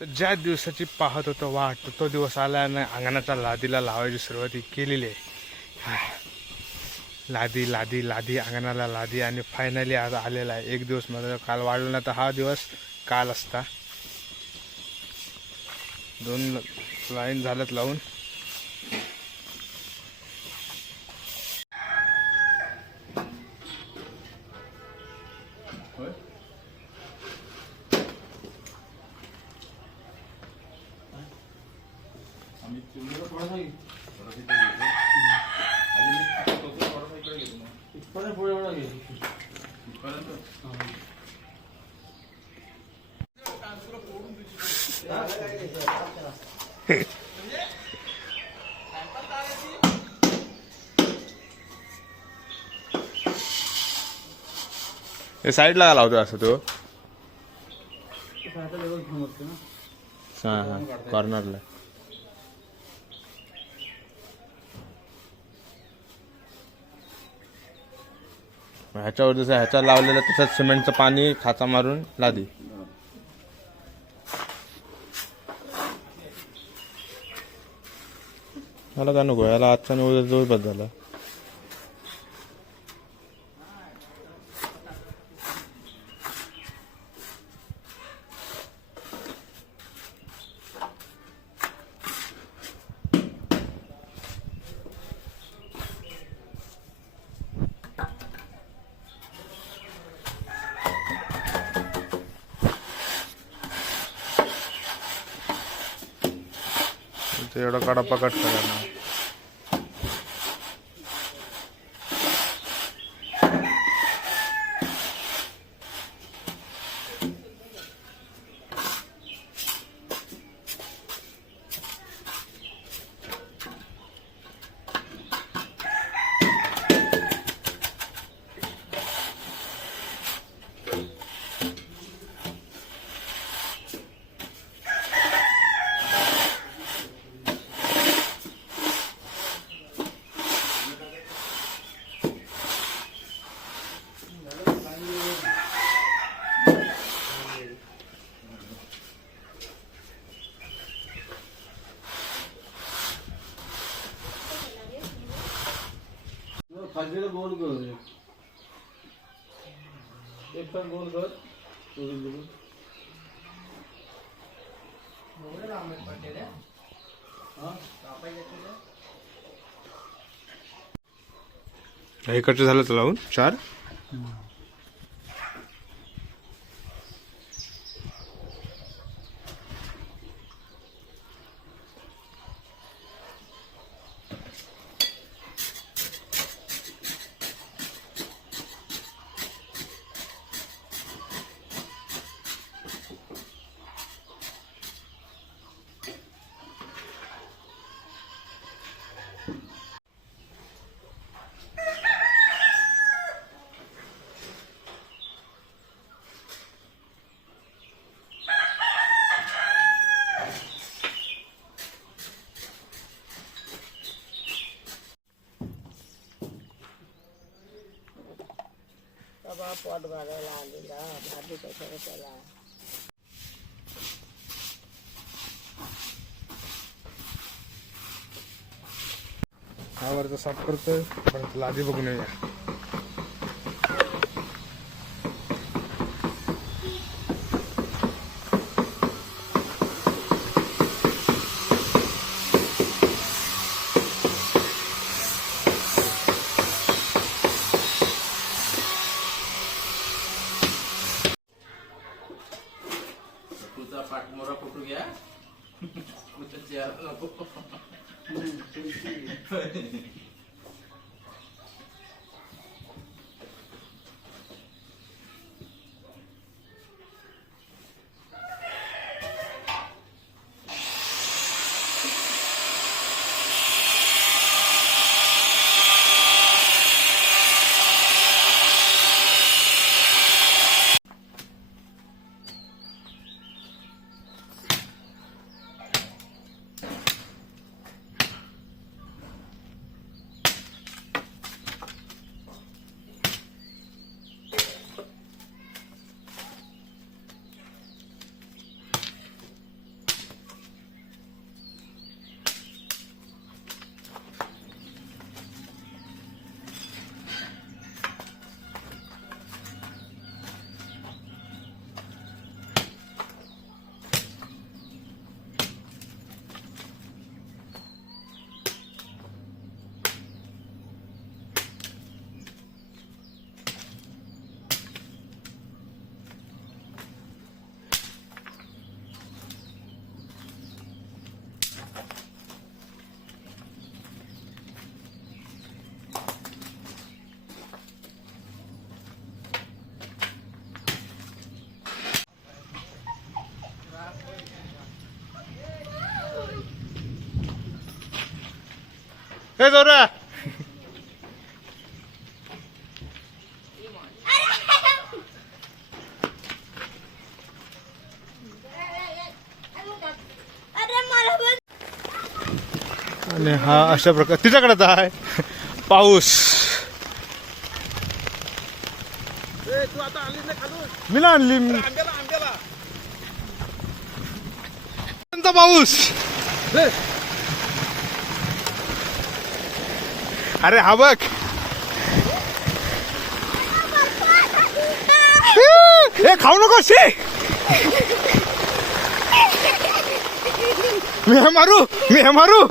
तर ज्या दिवसाची पाहत होतो वाट तो दिवस आला आणि अंगणाच्या लादीला लावायची सुरुवात केलेली आहे. लादी लादी लादी अंगणाला लादी आणि फायनली आज आलेला आहे. एक दिवस मला काल वाढला ना तर हा दिवस काल असता. 2 लाईन झाल्यात लावून. साईडला लावतो असं तो. हां कॉर्नरला. ह्याच्यावर जसं ह्याच्या लावलेलं तसंच सिमेंटचं पाणी खाचा मारून लादी. मला काय नको याला आजचा उद्या जोर बस झाला. एवढा कडप्पा कट करा ना. गोल कर एक पण गोल कर. इकडचं झालं तर लावून 4. पोट भरायला आलेला भाजी कशाला त्याला. हा वरचा साफ करतोय पण लादी बघून येऊया. पाठमोरा फोटो घ्या. हे जोरा आणि हा अशा प्रकार तिच्याकडेच आहे पाऊस. मी ना आणली पाऊस. अरे हा बघ हे खाऊ नको शे. मी हे मारू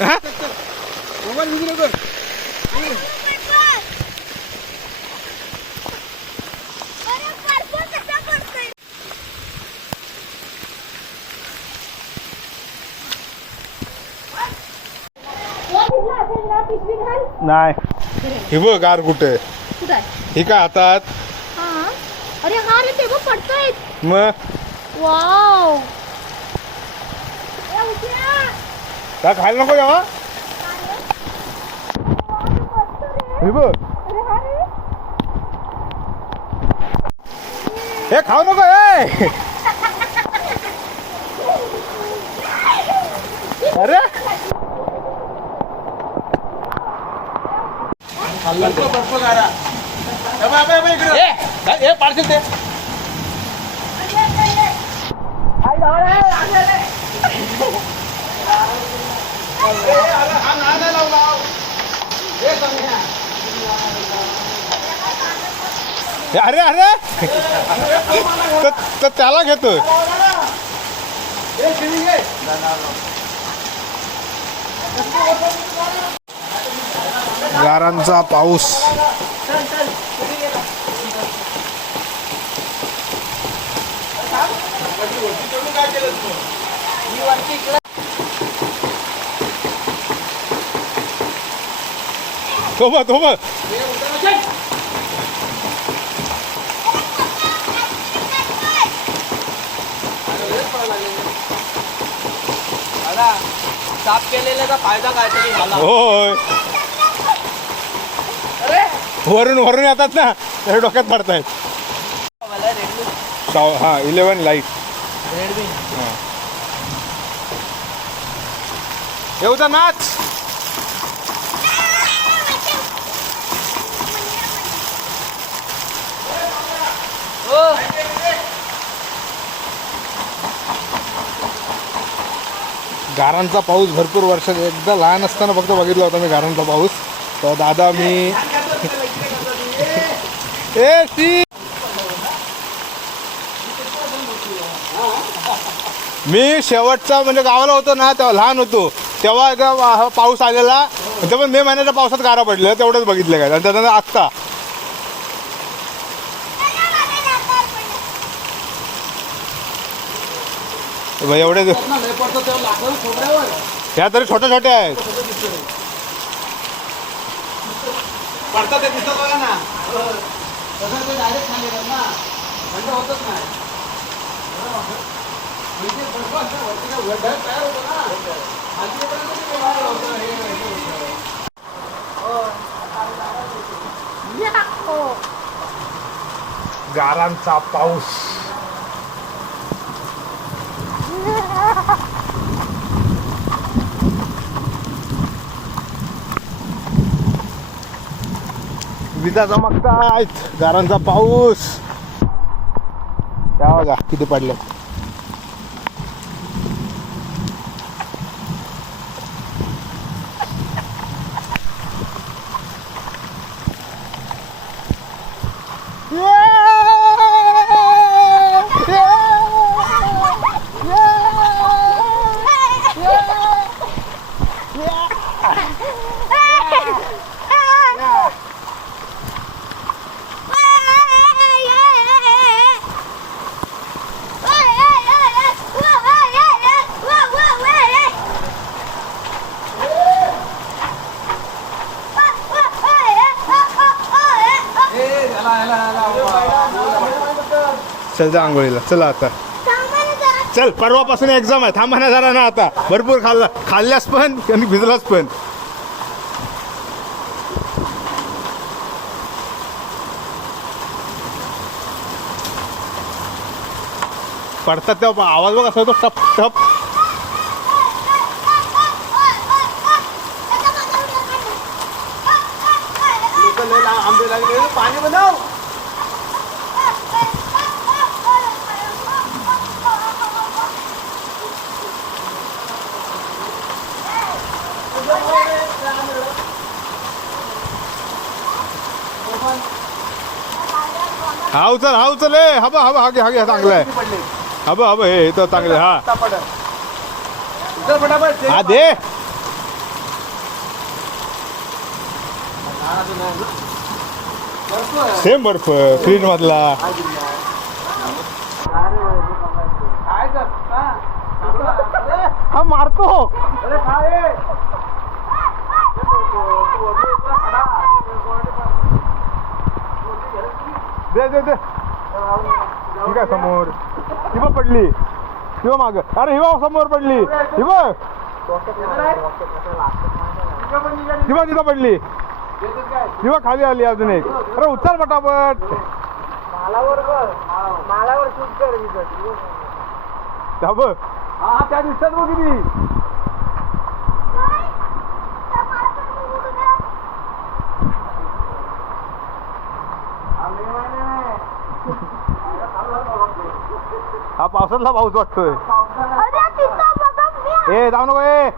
हा? नाही हे बघ गार कुठे हे काय हातात. अरे हा रे ते बघ पडतोय. मग वाव काय खायला नको जेव्हा हे बघ हे खाऊ नको हे. अरे पार्सल ते अरे अरे तर त्याला घेतोय. गारांचा पाऊस. तो साफ केलेल्याचा फायदा काहीतरी झाला. होय वरून येतात ना तर डोक्यात पडतायत. हा 11 लाईट येऊ नाच. गारांचा पाऊस भरपूर वर्षात एकदा लहान असताना फक्त बघितला होता मी गारांचा पाऊस. तर दादा मी शेवटचा म्हणजे गावाला होतो ना तेव्हा लहान होतो तेव्हा एकदा पाऊस आलेला तेव्हा मे महिन्याच्या पावसात गारा पडलेला तेवढंच बघितलं काय. आणि त्यानंतर आत्ता एवढे ह्या तरी छोट्या छोट्या आहेत. पडतात ते दिसत बघा ना. तसं ते डायरेक्ट खाली येतात ना थंड होतच नाही. तयार होतो ना गारांचा पाऊस. विजा चमकतायत. गारांचा पाऊस त्या बघा किती पडले. चल जा आंघोळीला. चला आता चल. परवापासून एक्झाम आहे. थांबा ना जरा ना आता. भरपूर खाल्ल्यास पण आणि भिजलास पण. पडतात तेव्हा आवाज बघ असा होतो टप टप. आंबे लागले पाणी बनव. हा उचल ए हबा हबा हागे हागे चांगलं आहे. हबा हबा हे तर चांगलं आहे. हा फटाफट हा दे. सेम बर्फ फ्रीज मधला. हा मारतो. दे दे दे. ठीक आहे समोर हिवा पडली. हिवा माग. अरे हिवा समोर पडली. हिवा हिवा तिथं पडली. हिवा खाली आली अजून एक. अरे उचल पटापट. मालावर शूट कर. हा त्या दिसतात बघ किती. हा पावसातला पाऊस वाटतोय. ए जाऊ नको ए.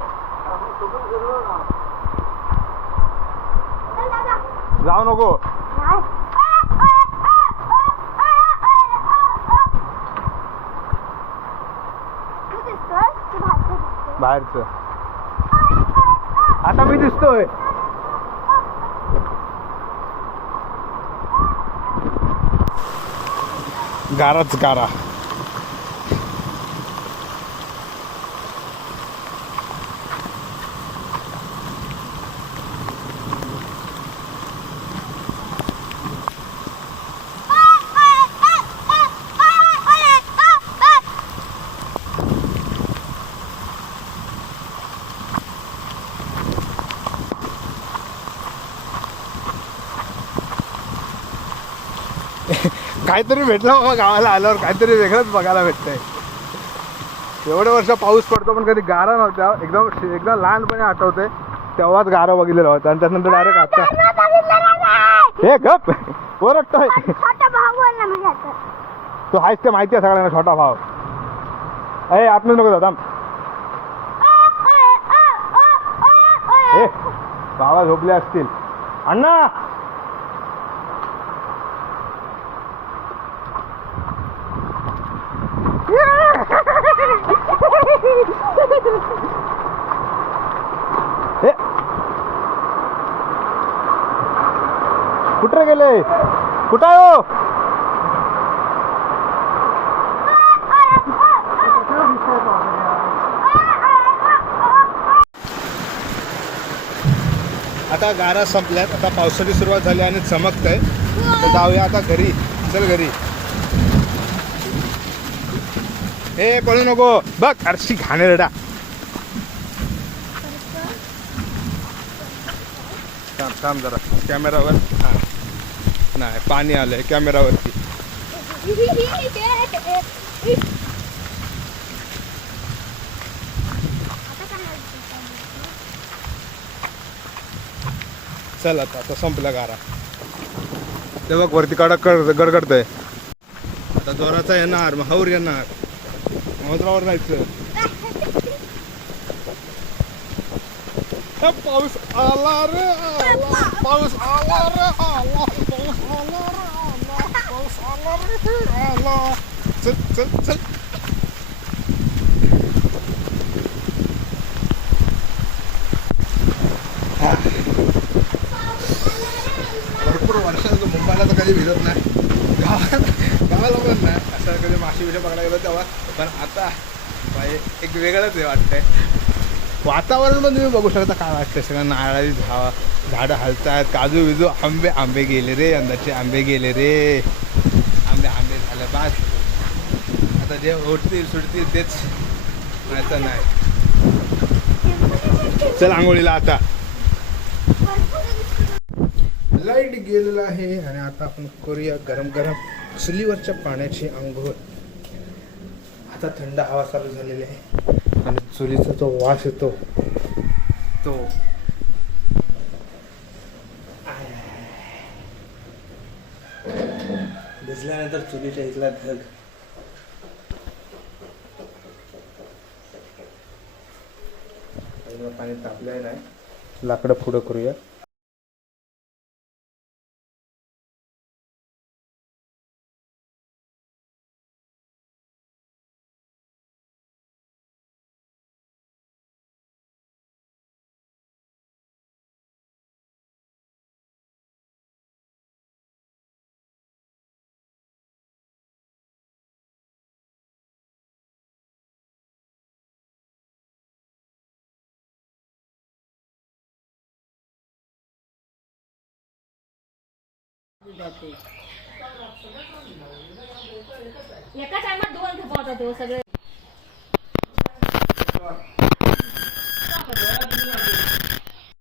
जाऊ नको. बाहेरच. आता मी दिसतोय. गाराच गारा. काहीतरी भेटलं बाबा गावाला आल्यावर. काहीतरी वेगळंच बघायला भेटतंय. एवढे वर्ष पाऊस पडतो पण कधी गारा नव्हत्या. एकदा लहानपणी आठवते तेव्हाच गारा बघितलेला होता आणि त्यानंतर डायरेक्ट आता हे गप ओरडतोय. तो हायच ते माहिती आहे सगळ्यांना छोटा भाव. ए आतमध्ये नको जाता. हे बाबा झोपले असतील. अण्णा कुठे गेले. कुठं आहे हो. आता गारा संपल्यात. आता पावसाची सुरुवात झाली आणि चमकत आहे. तर जाऊया आता घरी. चल घरी. हे पळू नको. बघ अरशी घाणेरडा. थांब थांब जरा कॅमेरावर. हा नाही पाणी आलंय कॅमेरावरती. चल आता संपला गारा. ते बघ वरती कडक गडगडतंय. आता जोराचा येणार महावर येणार. समुद्रावर जायचं. पाऊस आला रे आला. पाऊस आला रे आला. पाऊस आला रे आला. पाऊस आला रे आला. चल चल चल. भरपूर वर्षात मुंबईला तर कधी भिजत नाही. गावाला पण नाही असं कधी मासे बिशे पकडायला गेलो तेव्हा. पण आता एक वेगळंच हे वाटतंय. वातावरण पण तुम्ही बघू शकता काय वाटतंय. सगळं नारळाची झाडं हलतात. काजू बिजू आंबे गेले रे. यंदाचे आंबे गेले रे. आंबे झाले बास. आता जे उठतील सुटतील तेच नाही तर नाही. चल आंघोळीला. आता लाईट गेलेला आहे आणि आता आपण करूया गरम गरम चुलीवरच्या पाण्याची आंघोळ. मस्त थंड हवा चालू झालेली आहे आणि चुलीचा जो वास येतो तो भिजल्यानंतर चुलीच्या इथला धग. पाणी तापलंय नाही, लाकडं पुढं करूया. एका टायमात 2 खपावतात सगळे.